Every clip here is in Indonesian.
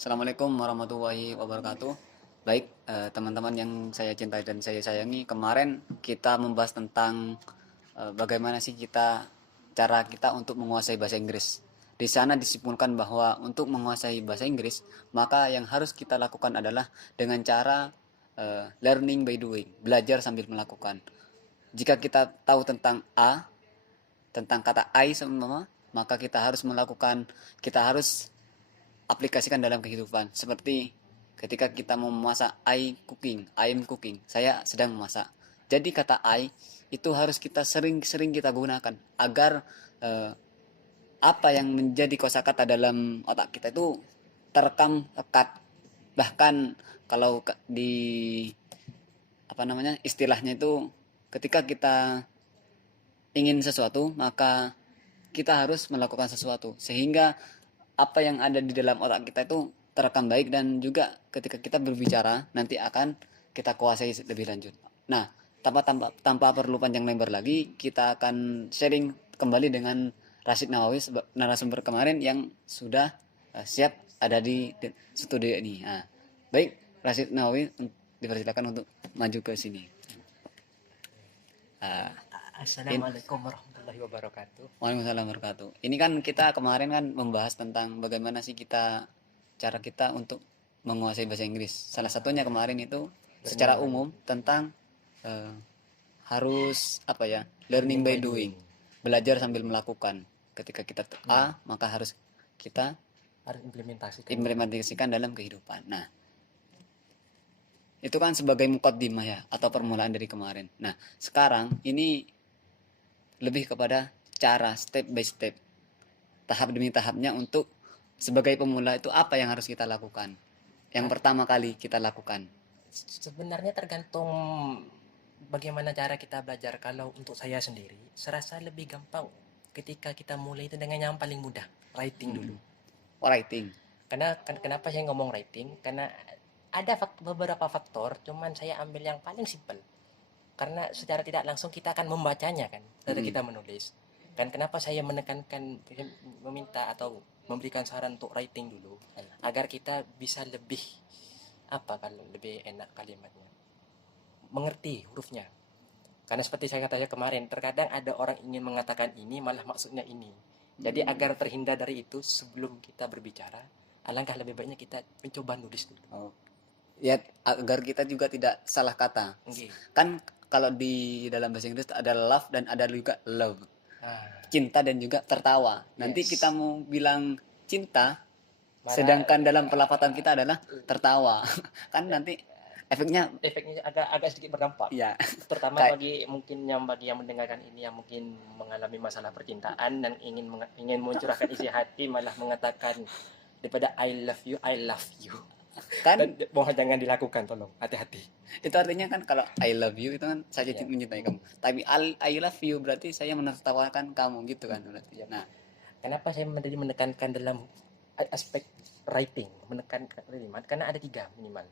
Assalamualaikum warahmatullahi wabarakatuh. Baik, teman-teman yang saya cintai dan saya sayangi, kemarin kita membahas tentang bagaimana sih cara kita untuk menguasai bahasa Inggris. Di sana disimpulkan bahwa untuk menguasai bahasa Inggris, maka yang harus kita lakukan adalah dengan cara learning by doing, belajar sambil melakukan. Jika kita tahu tentang kata I sama, maka kita harus aplikasikan dalam kehidupan. Seperti ketika kita mau memasak, I am cooking, saya sedang memasak. Jadi kata I itu harus kita sering-sering kita gunakan agar eh, apa yang menjadi kosakata dalam otak kita itu terekam lekat. Bahkan kalau di apa namanya istilahnya itu, ketika kita ingin sesuatu, maka kita harus melakukan sesuatu sehingga apa yang ada di dalam otak kita itu terekam baik, dan juga ketika kita berbicara nanti akan kita kuasai lebih lanjut. Nah, tanpa perlu panjang lebar lagi, kita akan sharing kembali dengan Rasid Nawawi, narasumber kemarin yang sudah siap ada di studio ini. Nah, baik, Rasid Nawawi dipersilakan untuk maju ke sini. Uh, Assalamualaikum warahmatullahi wabarakatuh. Waalaikumsalam warahmatullahi wabarakatuh. Ini kan kita kemarin kan membahas tentang bagaimana sih cara kita untuk menguasai bahasa Inggris. Salah satunya kemarin itu secara umum tentang eh, harus apa ya, learning by doing, belajar sambil melakukan. Ketika kita maka harus kita Harus implementasikan dalam kehidupan. Nah, itu kan sebagai mukaddimah ya, atau permulaan dari kemarin. Nah, sekarang ini lebih kepada cara step by step, tahap demi tahapnya. Untuk sebagai pemula itu apa yang harus kita lakukan, yang pertama kali kita lakukan? Sebenarnya tergantung bagaimana cara kita belajar. Kalau untuk saya sendiri, serasa lebih gampang ketika kita mulai itu dengan yang paling mudah, writing dulu. Writing. Karena kenapa saya ngomong writing? Karena ada beberapa faktor, cuman saya ambil yang paling simpel. Karena secara tidak langsung kita akan membacanya kan, ketika kita menulis. Kan kenapa saya menekankan, meminta atau memberikan saran untuk writing dulu, agar kita bisa lebih kalau lebih enak kalimatnya, mengerti hurufnya. Karena seperti saya katakan kemarin, terkadang ada orang ingin mengatakan ini malah maksudnya ini. Jadi agar terhindar dari itu, sebelum kita berbicara, alangkah lebih baiknya kita mencoba nulis dulu. Ya, agar kita juga tidak salah kata. Kan kalau di dalam bahasa Inggris ada love dan ada juga love, cinta dan juga tertawa. Nanti kita mau bilang cinta, sedangkan dalam pelafatan kita adalah tertawa. Kan nanti efeknya agak sedikit berdampak. Ya. Terutama bagi yang mendengarkan ini yang mungkin mengalami masalah percintaan dan ingin mencurahkan isi hati, malah mengatakan daripada I love you. Kan mohon jangan dilakukan, tolong hati-hati. Itu artinya kan kalau I love you itu kan saya mencintai kamu. Tapi I love you berarti saya menertawakan kamu gitu kan berarti. Nah, kenapa saya menekankan dalam aspek writing, menekankan kalimat? Karena ada 3 minimal.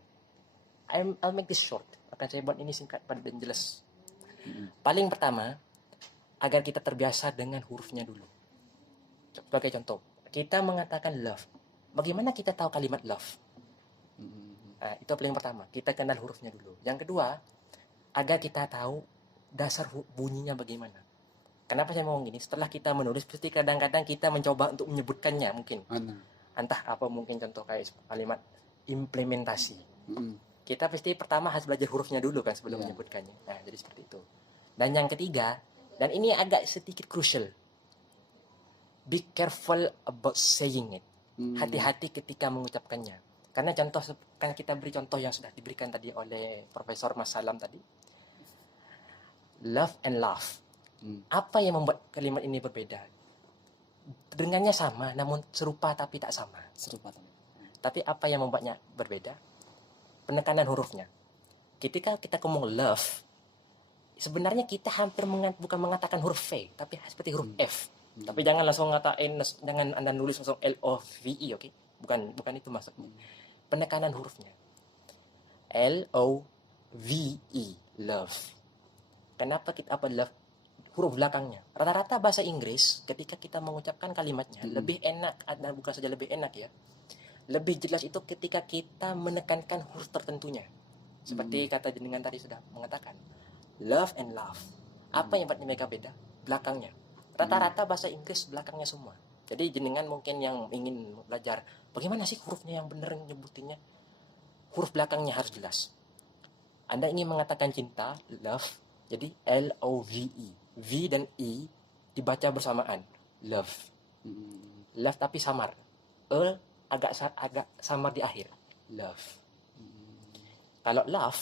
I'll make this short. Akan saya buat ini singkat, padat dan jelas. Paling pertama, agar kita terbiasa dengan hurufnya dulu. Sebagai contoh, kita mengatakan love. Bagaimana kita tahu kalimat love? Nah, itu paling pertama, kita kenal hurufnya dulu. Yang kedua, agar kita tahu dasar bunyinya bagaimana. Kenapa saya ngomong gini? Setelah kita menulis, pasti kadang-kadang kita mencoba untuk menyebutkannya mungkin. Entah apa, mungkin contoh kayak kalimat implementasi. Kita pasti pertama harus belajar hurufnya dulu kan sebelum menyebutkannya. Nah, jadi seperti itu. Dan yang ketiga, dan ini agak sedikit crucial, be careful about saying it. Hati-hati ketika mengucapkannya. Karena contoh, kan kita beri contoh yang sudah diberikan tadi oleh Profesor Mas Salam tadi. Love and laugh. Apa yang membuat kalimat ini berbeda? Dengannya sama, namun serupa tapi tak sama. Tapi apa yang membuatnya berbeda? Penekanan hurufnya. Ketika kita ngomong love, sebenarnya kita hampir bukan mengatakan huruf V, tapi seperti huruf F. Tapi jangan langsung ngatain, jangan Anda nulis langsung LOVE, oke? Bukan itu maksudnya. Penekanan hurufnya. LOVE, love. Kenapa kita love? Huruf belakangnya. Rata-rata bahasa Inggris ketika kita mengucapkan kalimatnya lebih enak, dan bukan saja lebih enak ya, Lebih jelas itu ketika kita menekankan huruf tertentunya. Seperti kata jenengan tadi sudah mengatakan, love and love. Apa yang buat mereka beda? Belakangnya. Rata-rata bahasa Inggris belakangnya semua. Jadi jenengan mungkin yang ingin belajar bagaimana sih hurufnya yang benar nyebutinnya, huruf belakangnya harus jelas. Anda ingin mengatakan cinta, love, jadi L-O-V-E. V dan E dibaca bersamaan, love. Love tapi samar. Agak samar di akhir, love. Kalau love,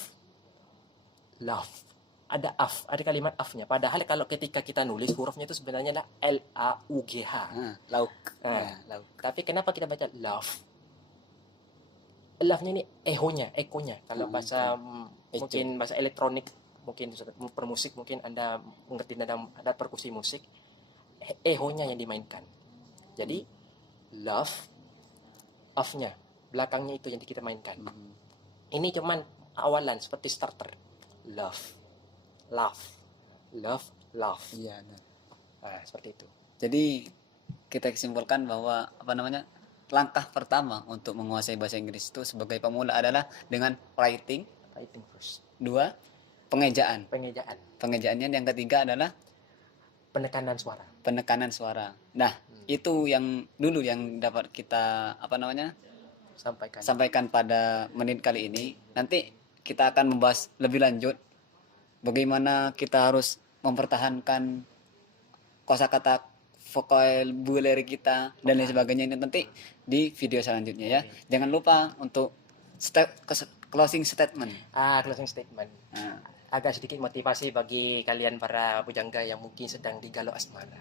ada ada kalimat afnya. Padahal kalau ketika kita nulis hurufnya itu sebenarnya adalah L-A-U-G-H. Lauk. Nah, Lauk. tapi kenapa kita baca love? Love-nya ini ekonya. Kalau bahasa mungkin bahasa elektronik, mungkin permusik, mungkin Anda mengerti ada perkusi musik, ehonya yang dimainkan. Jadi love, off-nya, belakangnya itu yang kita mainkan. Ini cuman awalan seperti starter. Love. Iya. Nah, seperti itu. Jadi kita simpulkan bahwa langkah pertama untuk menguasai bahasa Inggris itu sebagai pemula adalah dengan writing first. 2, pengejaan. Pengejaannya yang ketiga adalah penekanan suara. Nah, itu yang dulu yang dapat kita sampaikan pada menit kali ini. Nanti kita akan membahas lebih lanjut bagaimana kita harus mempertahankan kosakata vocabulary kita dan lain sebagainya, ini nanti di video selanjutnya ya. Jangan lupa untuk closing statement. Closing statement. Agak sedikit motivasi bagi kalian para bujangga yang mungkin sedang digalau asmara.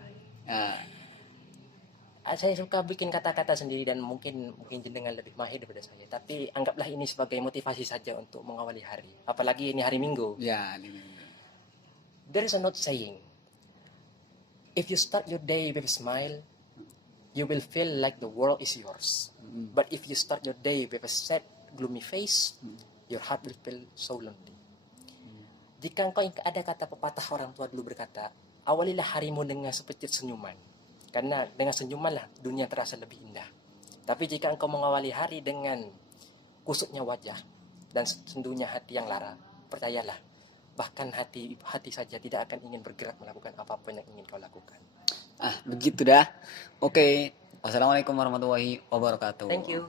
Saya suka bikin kata-kata sendiri dan mungkin jenengan lebih mahir daripada saya. Tapi anggaplah ini sebagai motivasi saja untuk mengawali hari. Apalagi ini hari Minggu. Ya, hari Minggu. There is a note saying, if you start your day with a smile, you will feel like the world is yours. But if you start your day with a sad, gloomy face, your heart will feel so lonely. Jika engkau ada kata pepatah orang tua dulu berkata, awalilah harimu dengan sepetik senyuman. Karena dengan senyumanlah dunia terasa lebih indah. Tapi jika engkau mengawali hari dengan kusutnya wajah dan sendunya hati yang lara, percayalah, bahkan hati saja tidak akan ingin bergerak melakukan apapun yang ingin kau lakukan. Begitu dah. Oke. Wassalamualaikum warahmatullahi wabarakatuh. Thank you.